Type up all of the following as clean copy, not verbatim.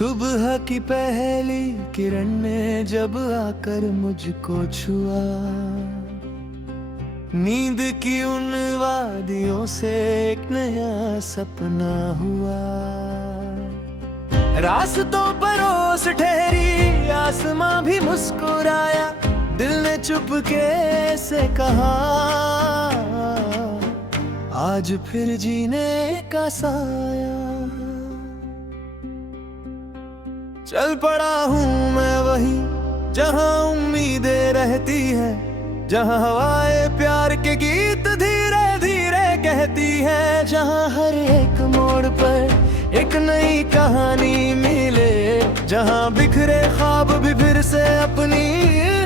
सुबह की पहली किरण ने जब आकर मुझको छुआ, नींद की उन वादियों से एक नया सपना हुआ। रास्तों पर ओस ठहरी, आसमां भी मुस्कुराया, दिल ने चुपके से कहा आज फिर जीने का साया। चल पड़ा हूँ मैं वहीं जहाँ उम्मीदें रहती है, जहाँ हवाएं प्यार के गीत धीरे धीरे कहती है, जहाँ हर एक मोड़ पर एक नई कहानी मिले, जहाँ बिखरे ख्वाब भी फिर से अपनी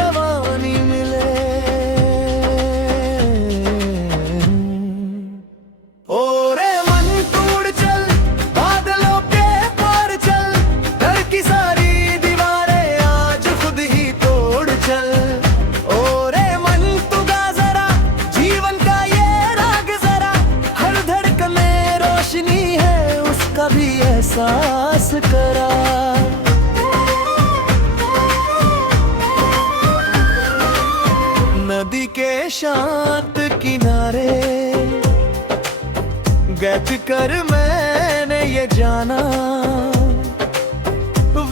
रवानी मिले। ओ रे मन तोड़ चल, बादलों के पार चल, डर की सारी दीवारें आज खुद ही तोड़ चल। ओ रे मन तू गा जरा जीवन का ये राग जरा, हर धड़कन में रोशनी है उसका भी एहसास करा। नदी के शांत किनारे बैठ कर मैंने ये जाना,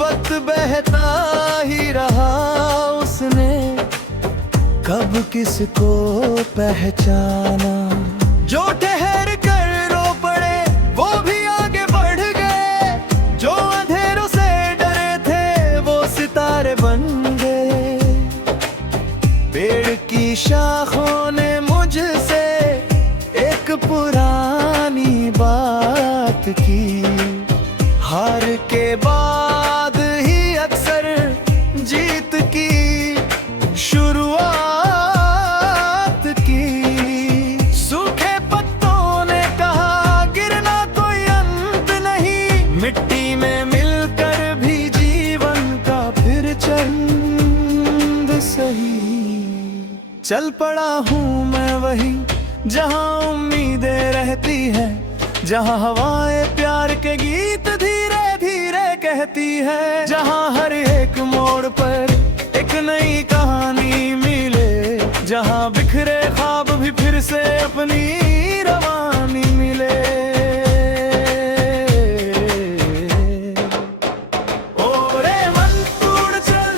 वक्त बहता ही रहा उसने कब किसको पहचाना। जो ठहर कर रो पड़े वो भी आगे बढ़ गए, जो अंधेरों से डरे थे वो सितारे बन गए। पेड़ की शाखों ने मुझसे एक पुरानी बात की, हार के बाद ही अक्सर जीत की शुरुआत की। सूखे पत्तों ने कहा गिरना कोई अंत नहीं, मिट्टी में मिलकर भी जीवन का फिर चंद सही। चल पड़ा हूँ मैं वहीं जहाँ उम्मीदें रहती है, जहाँ हवाएं प्यार के गीत धीरे धीरे कहती है, जहाँ हर एक मोड़ पर एक नई कहानी मिले, जहाँ बिखरे ख्वाब भी फिर से अपनी रवानी मिले। ओ रे मन तोड़ चल,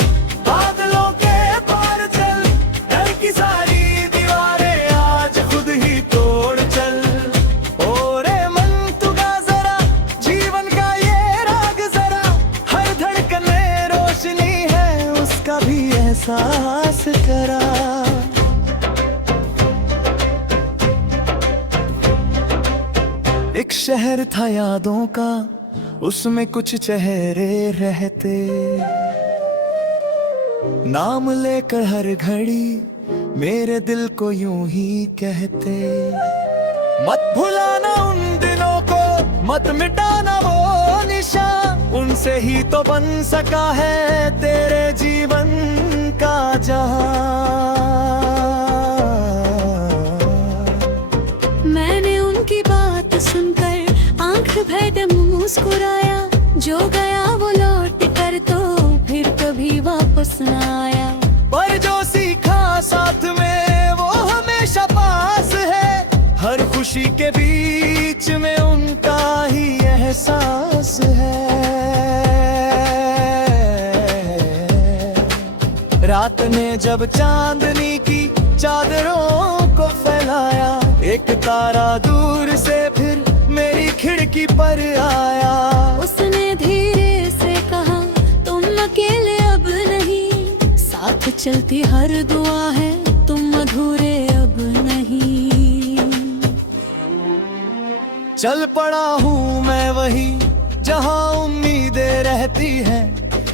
बादलों के पार चल, डर की सारी दीवारें आज खुद ही तोड़ चल। ओ रे मन तू गा जरा जीवन का ये राग जरा, हर धड़कन में रोशनी है उसका भी एहसास करा। एक शहर था यादों का, उसमें कुछ चेहरे रहते, नाम लेकर हर घड़ी मेरे दिल को यूं ही कहते। मत भुलाना उन दिनों को, मत मिटाना वो निशान, उनसे ही तो बन सका है तेरे जीवन का जहां। मैंने उनकी बात सुनकर आंख भर दे मुस्कुराया, जो गया वो लौट कर तो फिर कभी वापस न आया। पर जो सीखा साथ में वो हमेशा पास है, हर खुशी के बीच में उनका ही एहसास है। रात ने जब चांदनी की चादरों को फैलाया, एक तारा दूर से फिर मेरी खिड़की पर आया। उसने धीरे से कहा तुम अकेले अब नहीं, साथ चलती हर दुआ है तुम अधूरे अब नहीं। चल पड़ा हूँ मैं वहीं जहाँ उम्मीदें रहती है,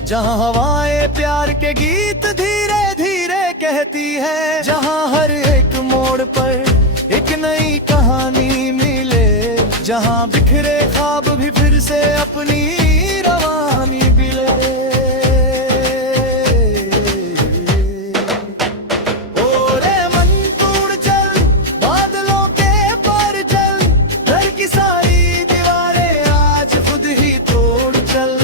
जहाँ हवाएं प्यार के गीत धीरे धीरे कहती है, जहाँ हर एक मोड़ पर एक नई कहानी मिले, जहाँ बिखरे ख्वाब भी फिर से अपनी रवानी मिले। ओ रे मन तोड़ चल, बादलों के पार चल, डर की सारी दीवारें आज खुद ही तोड़ चल।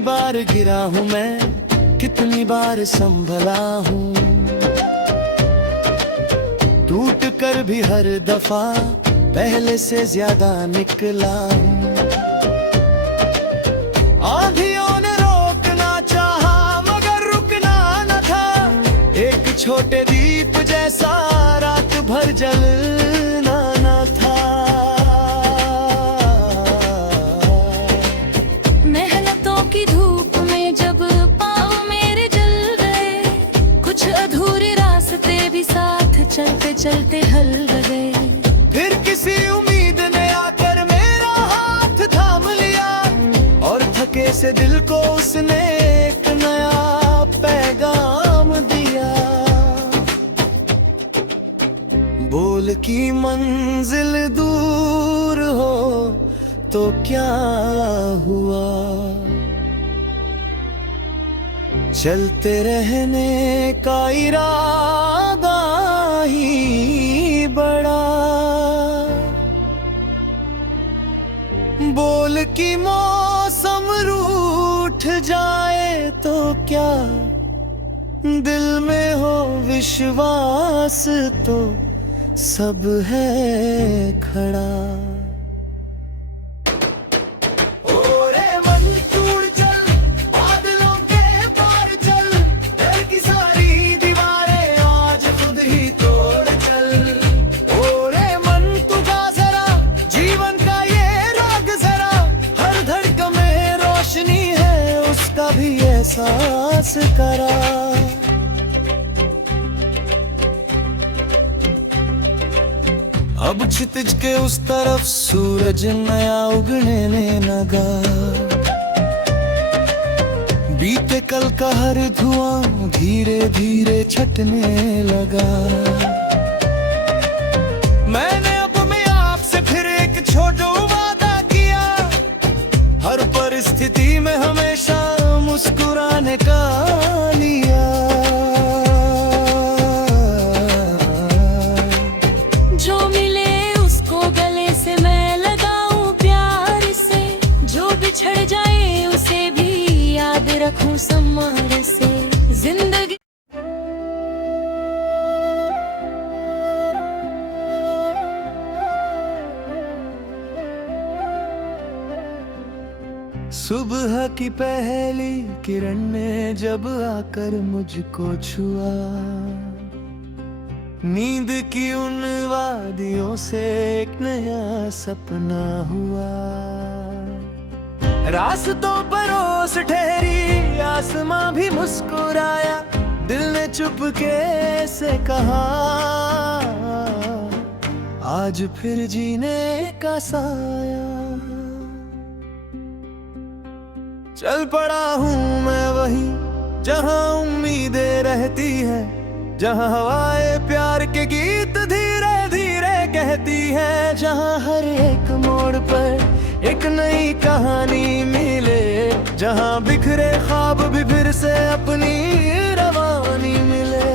बार गिरा हूँ मैं, कितनी बार संभला हूँ, टूट कर भी हर दफा पहले से ज्यादा निकला हूँ। आंधियों ने रोकना चाहा मगर रुकना न था, एक छोटे दीप जैसा रात भर जलना न था। मेहनतों की धूप में जब पाँव मेरे जल गए, कुछ अधूरे रास्ते भी साथ चलते चलते हल गए। फिर किसी उम्मीद ने आकर मेरा हाथ थाम लिया, और थके से दिल को उसने एक नया पैगाम दिया। बोल की मंजिल दूर हो तो क्या हुआ, चलते रहने का इरादा ही बड़ा। बोल की मौसम रूठ जाए तो क्या, दिल में हो विश्वास तो सब है खड़ा। भी एहसास करा। अब क्षितिज के उस तरफ सूरज नया उगने लगा, बीते कल का हर धुआं धीरे धीरे छटने लगा। मैंने अपने आप से फिर एक छोटा वादा किया, हर परिस्थिति में हमेशा मुस्कुराने का लिया। जो मिले उसको गले से मैं लगाऊं प्यार से, जो बिछड़ जाए उसे भी याद रखूं सम्मान से। जिंदगी सुबह की पहली किरण ने जब आकर मुझको छुआ, नींद की उन वादियों से एक नया सपना हुआ। रास्तों पर ओस ठहरी आसमां भी मुस्कुराया, दिल ने चुपके से कहा आज फिर जीने का साया। चल पड़ा हूँ मैं वहीं जहाँ उम्मीदें रहती है, जहाँ हवाएं प्यार के गीत धीरे धीरे कहती है, जहाँ हर एक मोड़ पर एक नई कहानी मिले, जहाँ बिखरे ख्वाब भी फिर से अपनी रवानी मिले।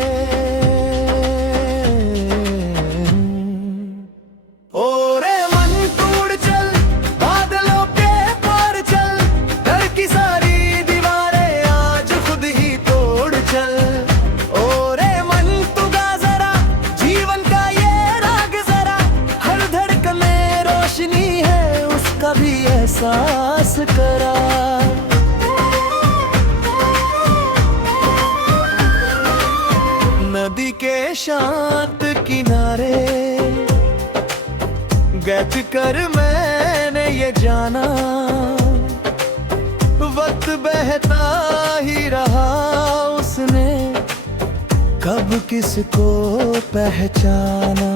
एहसास करा। नदी के शांत किनारे बैठ कर मैंने ये जाना, वक्त बहता ही रहा उसने कब किसको पहचाना।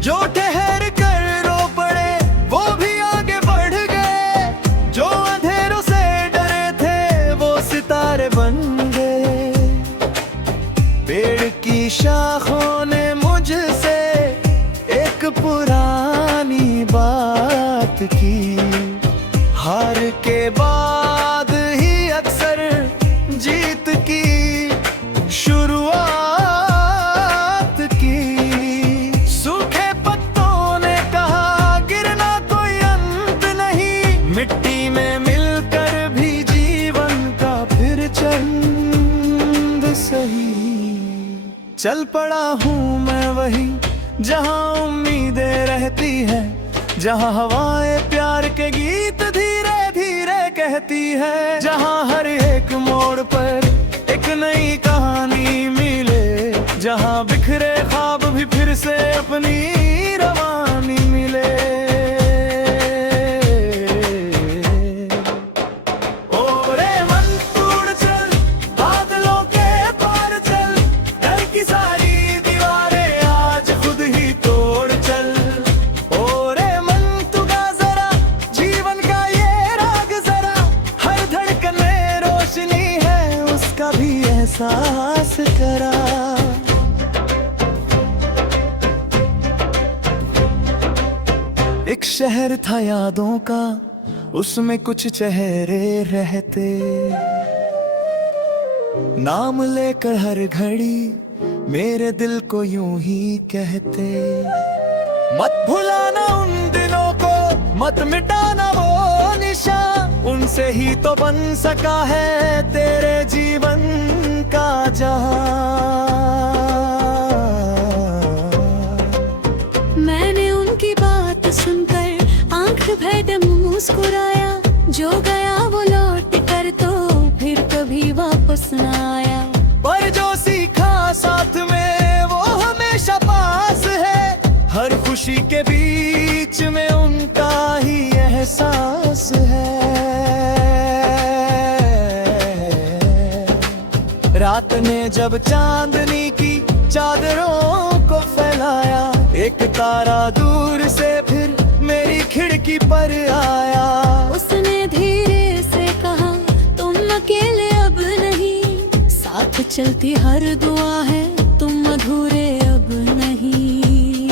जो ठहर कर रो पड़े वो भी आगे बढ़ गए, जो अंधेरों से डरे थे वो सितारे बन गए। पेड़ की शाखों ने मुझसे एक पुरानी बात की, हार के बाद ही अक्सर जीत की शुरुआत की। सूखे पत्तों ने कहा गिरना कोई अंत नहीं, मिट्टी में मिलकर भी जीवन चल पड़ा हूँ मैं वही जहाँ उम्मीदें रहती है, जहाँ हवाएं प्यार के गीत धीरे धीरे कहती है, जहाँ हर एक मोड़ पर एक नई कहानी मिले, जहाँ बिखरे ख्वाब भी फिर से अपनी रवानी मिले। ओ रे मन तोड़ चल, बादलों के पार चल, डर की सारी दीवारें आज खुद ही तोड़ चल। ओ रे मन तू गा जरा जीवन का ये राग जरा, हर धड़कन में रोशनी है उसका भी एहसास करा। एक शहर था यादों का, उसमें कुछ चेहरे रहते, नाम लेकर हर घड़ी मेरे दिल को यूं ही कहते, मत भुलाना उन दिनों को, मत मिटाना वो निशान, उनसे ही तो बन सका है तेरे जीवन का जहां। मैंने उनकी बात सुनकर आंख भर दम मुस्कुराया, जो गया वो लौट कर तो फिर कभी वापस न आया। पर जो सीखा साथ में वो हमेशा पास है, हर खुशी के बीच में उनका ही एहसास है। रात ने जब चांदनी की चादरों को फैलाया, एक तारा दूर से फिर मेरी खिड़की पर आया। उसने धीरे से कहा तुम अकेले अब नहीं, साथ चलती हर दुआ है तुम अधूरे अब नहीं।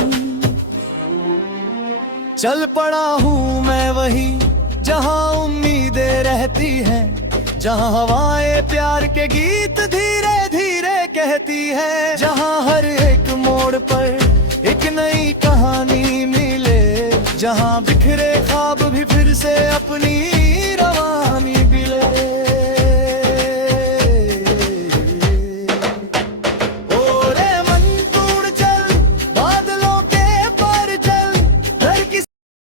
चल पड़ा हूँ मैं वही जहाँ उम्मीदें रहती है, जहाँ हवाएं प्यार के गीत धीरे धीरे कहती है, जहाँ हर एक मोड़ पर एक नई कहानी मिले, जहाँ बिखरे ख्वाब भी फिर से अपनी